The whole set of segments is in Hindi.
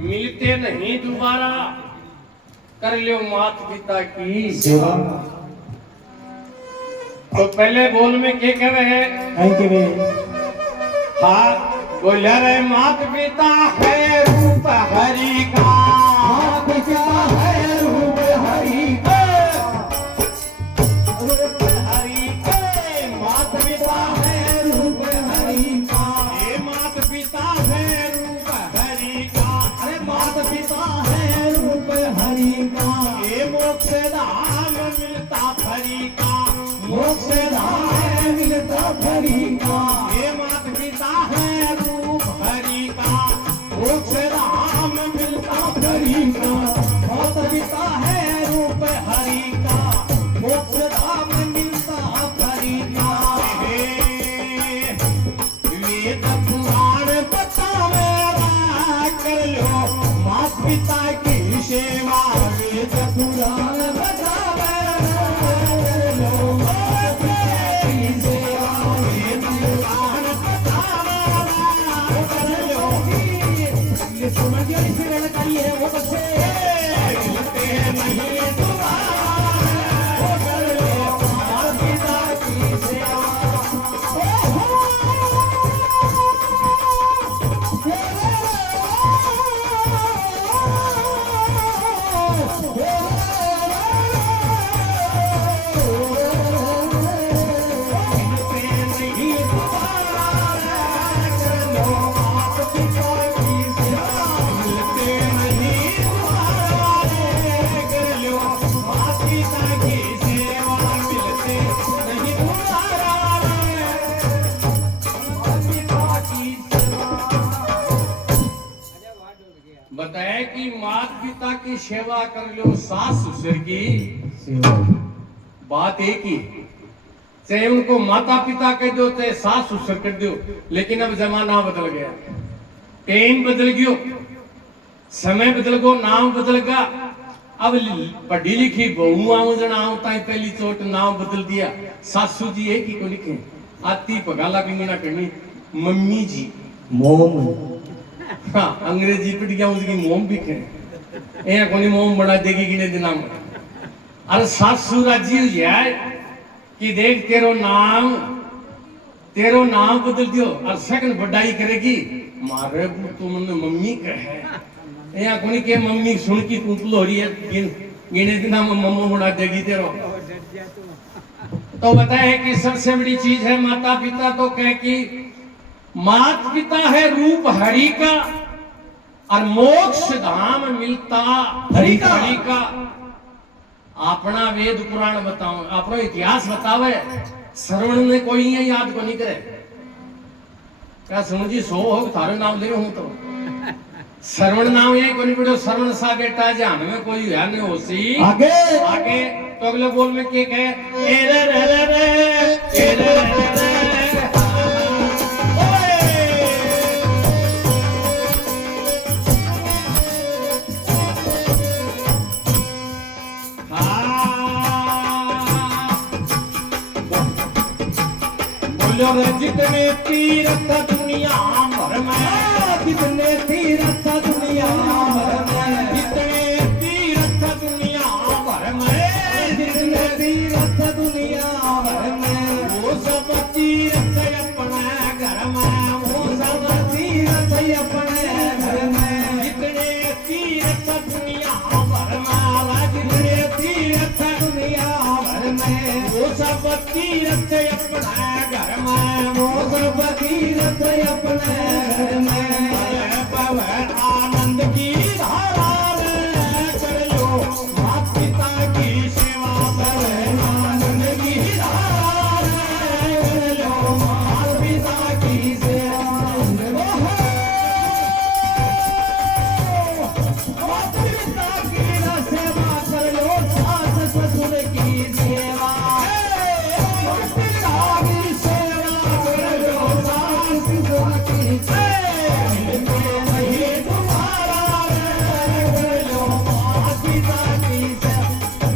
मिलते नहीं दोबारा, कर लो मात पिता की सेवा। तो पहले बोल में क्या कह रहे हैं? हाँ बोला रे मात पिता है रूप हरि का, मात पिता है रूप हरि का, रूप हरि के मात पिता है रूप हरि का, ये मात पिता है रूप हरि का, अरे मात पिता है रूप हरि का, ये मोक्ष धाम मिलता हरि का, मोक्ष धाम मिलता हरि का, ये मात पिता है रूप हरि का, मोक्ष धाम मिलता हरि का, मात पिता है रूप हरि का, मोक्ष धाम मिलता हरि का। वेद पुराण बतावे कर लो मात पिता की सेवा, वेद पुराण बतावे कर लो मात पिता की सेवा, वेद पुराण बतावे कर लो। ये समझ गया इसे रहना चाहिए वो बच्चे मिलते नहीं दोबारा, वो कर लो मात पिता की सेवा। बताया कि माता पिता की सेवा कर लो, सास ससुर की सेवा। बात एक ही, चाहे उनको माता पिता कह दो चाहे सास ससुर कर दो, लेकिन अब जमाना बदल गया, टाइम बदल गयो, समय बदल गयो, नाम बदल गया। अब पढ़ी लिखी बहू आऊं आवता है, पहली चोट नाम बदल दिया, सासू जी एक ही को लिखे, आती पगाला भी ना करनी, मम्मी जी मोम। हाँ अंग्रेजी पिट गया उसकी मोम भी कहे, ए कोनी मोम बना देगी किने दिना में। अरे सासू राजी हो जाए कि देख तेरो नाम बदल दियो, और सेकंड बढ़ाई करेगी, मारे तो मन मम्मी कहे, या कोनी के मम्मी सुन की कुंतल हो रही है, गिने दिना में मम्मा बना देगी तेरो। तो बताए कि सबसे बड़ी चीज है माता पिता, तो कहे कि माता पिता है रूप हरि का, और मोक्ष धाम मिलता हरि का। अपना वेद पुराण बताओ, अपना इतिहास बतावे, श्रवण में कोई है याद को नहीं करे। क्या सुन जी 100 हो थारे नाम ले हूं तो श्रवण नाम यही को नहीं पड़ो, श्रवण सा बेटा जान में कोई है नहीं होसी आगे आगे। तो अगले बोल में क्या कहे, एरे रे रे रे एरे रे रे। जितने तीर्थ दुनिया भर में, जितने तीर्थ दुनिया भर में, जितने तीर्थ दुनिया भर में, जितने तीर्थ दुनिया भर में, वो सब तीर्थ अपने घर में, वो सब तीर्थ अपने घर तीर्थ अपना घर में, वो सब तीर्थ अपने घर में, पव आनंद की धारा कर लो, माता पिता की सेवा पर आनंद की धारा कर लो, माता पिता की सेवा। माता पिता की सेवा कर लो, सास ससुर की सेवा, पिता की सेवा कर लो, सास ससुर की सेवा, नहीं तुम्हारा कर लो, माता पिता की सेवा,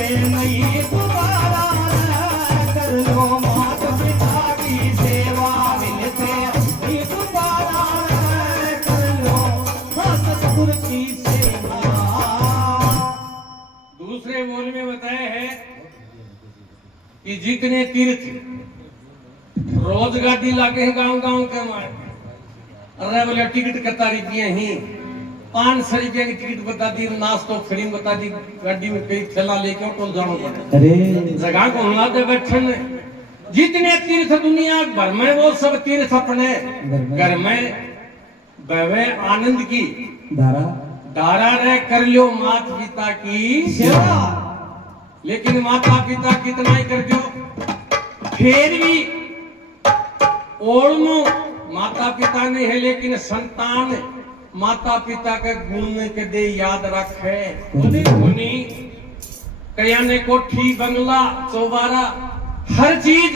नहीं नहीं तुम्हारा कर लो, माता पिता की सेवा, मिलते नहीं तुम्हारा कर लो, सास ससुर की सेवा। दूसरे बोल में बताया है कि जितने तीर्थ रोज गाड़ी लागे हैं गांव गांव के मारे, अरे बोले टिकट कता रुपये ही 500 रुपये की टिकट बता दी, नाश्तो फ्री बता दी, गाड़ी में कई थैला लेके टोल जाना पड़े, अरे जगह को हिला दे बैठन। जितने तीर्थ दुनिया भर में वो सब तीर्थ अपने घर में बहवे आनंद की धारा रह कर लो, माता पिता की सेवा। लेकिन माता पिता कितना ही कर दो, फिर भी ओढ़ माता पिता नहीं है, लेकिन संतान माता पिता के गुण के दे याद रखे, उन्हीं कयाने कोठी बंगला चौबारा हर चीज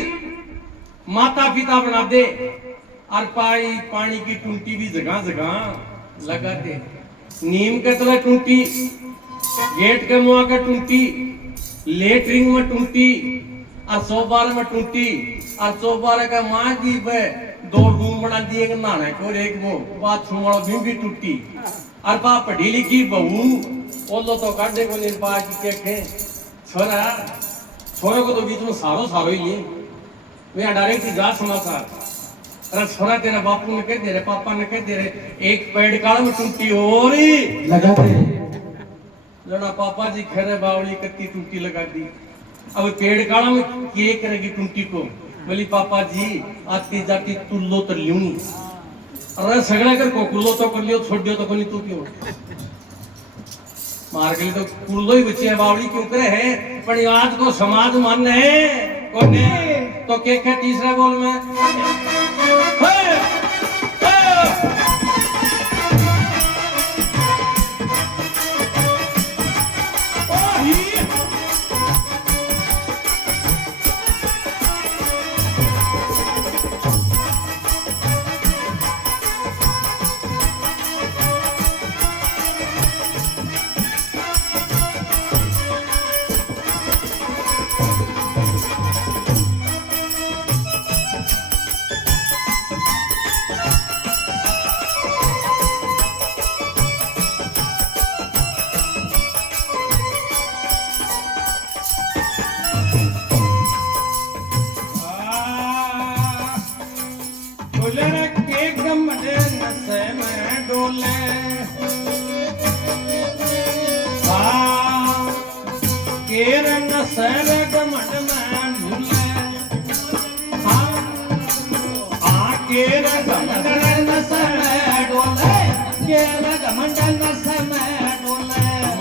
माता पिता बना दे, और पानी की टूटी भी जगह जगह लगा दे, नीम के तले टूटी, गेट के मुआ के टूटी, लेटरिंग में टूटी, और चौबारा में टूटी, और चौबारा का माँ जी दो रूम बना दिए, एक नहाने को और एक वो बाथरूम वाला भी टूटी, और पा पढ़ी लिखी बहू ओलो तो काटे को नहीं पा की के छोरा छोरे को तो बीच में सारो ही लिए मैं डायरेक्ट जा समाचार, अरे छोरा तेरा बापू ने कह दे रहे, पापा ने कह दे रहे, एक पेड़ काल में टूटी और लगा दे, लड़ा पापा जी खरे बावली कत्ती टूटी लगा दी, अब पेड़ काल में क्या करेगी टूटी को, बोली पापा जी आती जाती तुल्लो तो लियूनी, अरे सगड़ा कर को कुल्लो तो कर लियो, छोड़ दियो तो कोनी तू क्यों मार के लिए तो कुल्लो ही बच्चे बावड़ी क्यों करे है, पर आज को समाज मान्य है कोने तो क्या तीसरा बोल में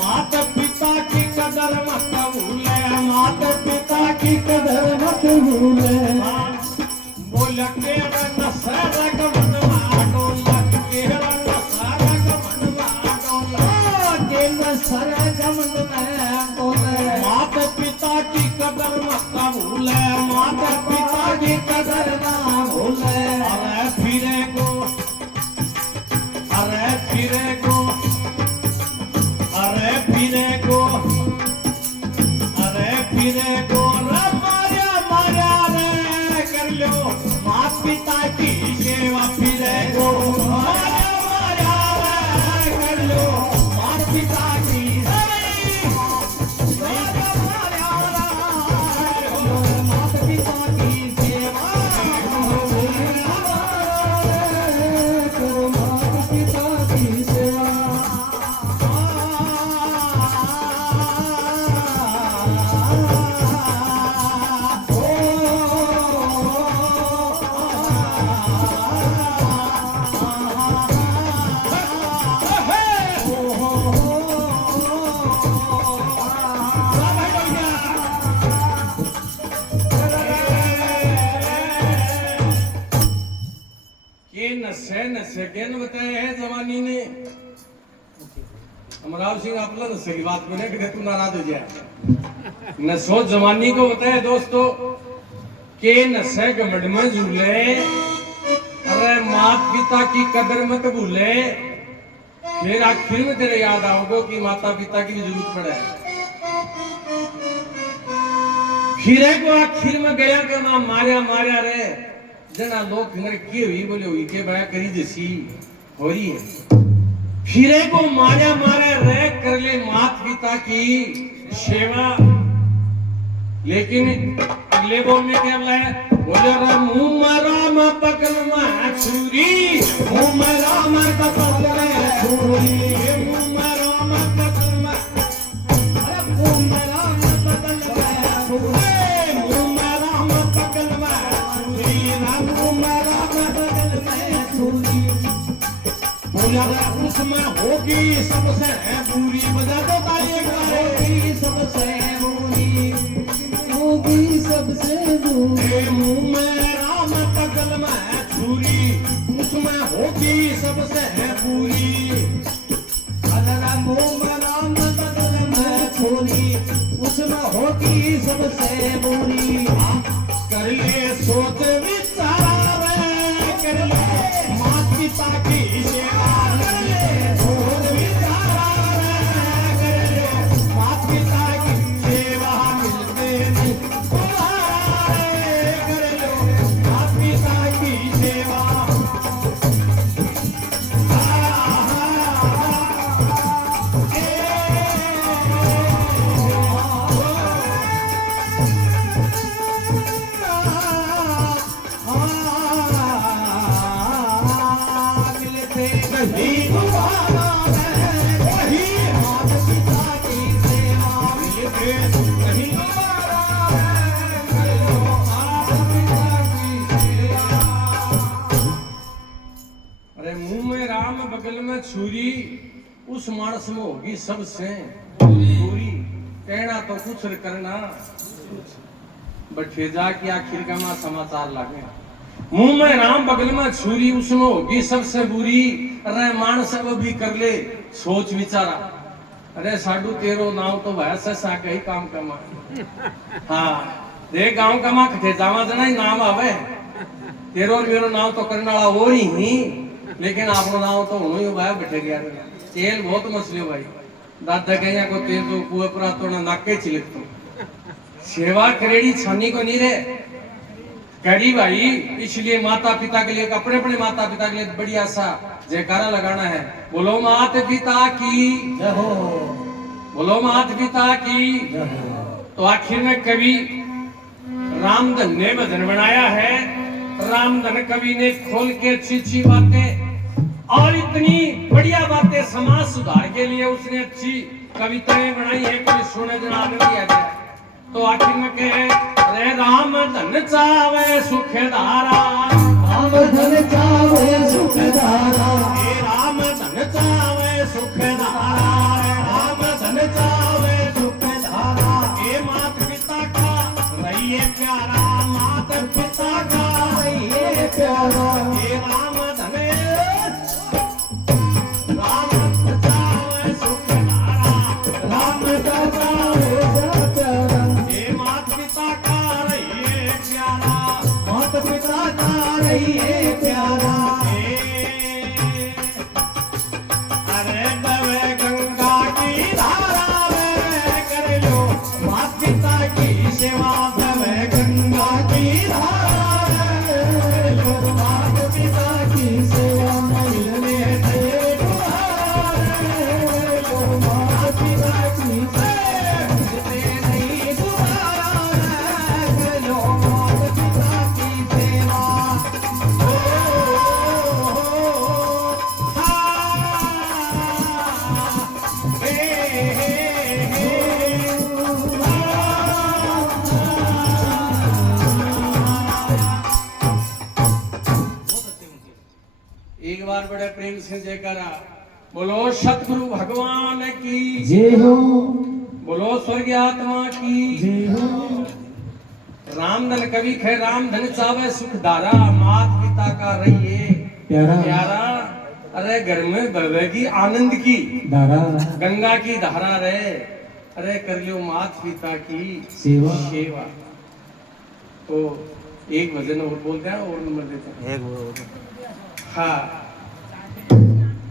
माता पिता की कदर मत भूले, माता पिता की कदर मत भूले, बोल के न सरग मन माडोला, के न सरग मन माडोला, के न सरग मन माडोला, माता पिता की कदर मत भूले, माता पिता की कदर ना भूले, अरे फिरे को फिरे को, अरे फिरे को मारा मारा रे कर लो माता पिता की सेवा। फिरे को मारा मारा रे कर लो माता पिता की नशे ज्ञान बताया है जवानी ने। अमराव सिंह आपला नशे की बात बोले कि तू नाराज हो जाए। नशो जवानी को बताया दोस्तों के नशे घमंड में झूले, अरे माता पिता की कदर मत भूले, फिर आखिर में तेरे याद आओगे कि माता पिता की भी जरूरत पड़े। फिर को आखिर में गया के मां मारिया मारिया रे जना लोग फिर की हुई बोले हुई के बड़ा करी जैसी हो रही है। फिरे को मारा मारा रह कर ले माता पिता की सेवा। लेकिन अगले बोल में क्या बोला है? बोले मुँह राम पकड़ में छुरी, मुँह राम पकड़ में छुरी, मुँह राम पकड़ में, अरे मुँह राम पकड़ में छुरी, मुँह राम पकड़ में छुरी, मुँह राम पकड़ में छुरी। बोला उसमें होगी सबसे बुरी, बजा दो ताली एक बार। होगी सबसे बुरी, होगी सबसे बुरी, मुँह में राम पकड़ में छुरी, उसमें होगी सबसे बुरी। अरे मुँह में राम पकड़ में छुरी, उसमें होगी सबसे बुरी। कर ले सोच विचार, कर ले माता पिता की सेवा। बगल में छुरी, उस मानस में होगी सबसे पूरी। कहना तो कुछ करना बैठे जाके आखिर का मां समाचार लागे। मुंह में राम बगल में छुरी, उसमें होगी सबसे बुरी। अरे मानस अब भी कर ले सोच विचारा। अरे साडू तेरो नाव तो वैसे सा कही काम कमा। हाँ देख गांव कमा खे जावा जना ही नाम आवे। तेरो मेरो नाव तो करने वाला वो ही, लेकिन आपको नाव तो होनो ही भाई बैठे गया। तेल बहुत मछली भाई, दादा कहिया को तेल तो कुएं पर तो ना नाके चिलक तो सेवा करेड़ी छानी को नहीं रे करी भाई। इसलिए माता पिता के लिए, अपने अपने माता पिता के लिए बढ़िया सा जयकारा लगाना है। बोलो माता पिता की जय हो, बोलो माता पिता की जय हो। तो आखिर में कवि रामधन ने भजन बनाया है। रामधन कवि ने खोल के अच्छी बातें और इतनी बढ़िया बातें समाज सुधार के लिए उसने अच्छी कविताएं बनाई है। कोई सुने जना दिया जाए तो आखिर में कहे रे राम धन चावे सुखदारा, राम धन चावे सुखदारा, हे राम धन चावे सुखदारा, राम धन चावे सुखदारा। हे माता पिता का रहिए प्यारा, माता पिता का रहिए प्यारा। हे राम धन प्यारा। अरे बवे गंगा की धारा प्रेम से जयकारा। बोलो सतगुरु भगवान की जय हो, बोलो स्वर्गीय आत्मा की जय हो। रामधन कवि खे रामधन चावे सुख धारा, मात पिता का रहिए प्यारा प्यारा। अरे घर में बहेगी आनंद की धारा, गंगा की धारा रे। अरे कर लो मात पिता की सेवा। सेवा। तो एक भजन और बोलते हैं और नंबर देते हैं। एक हाँ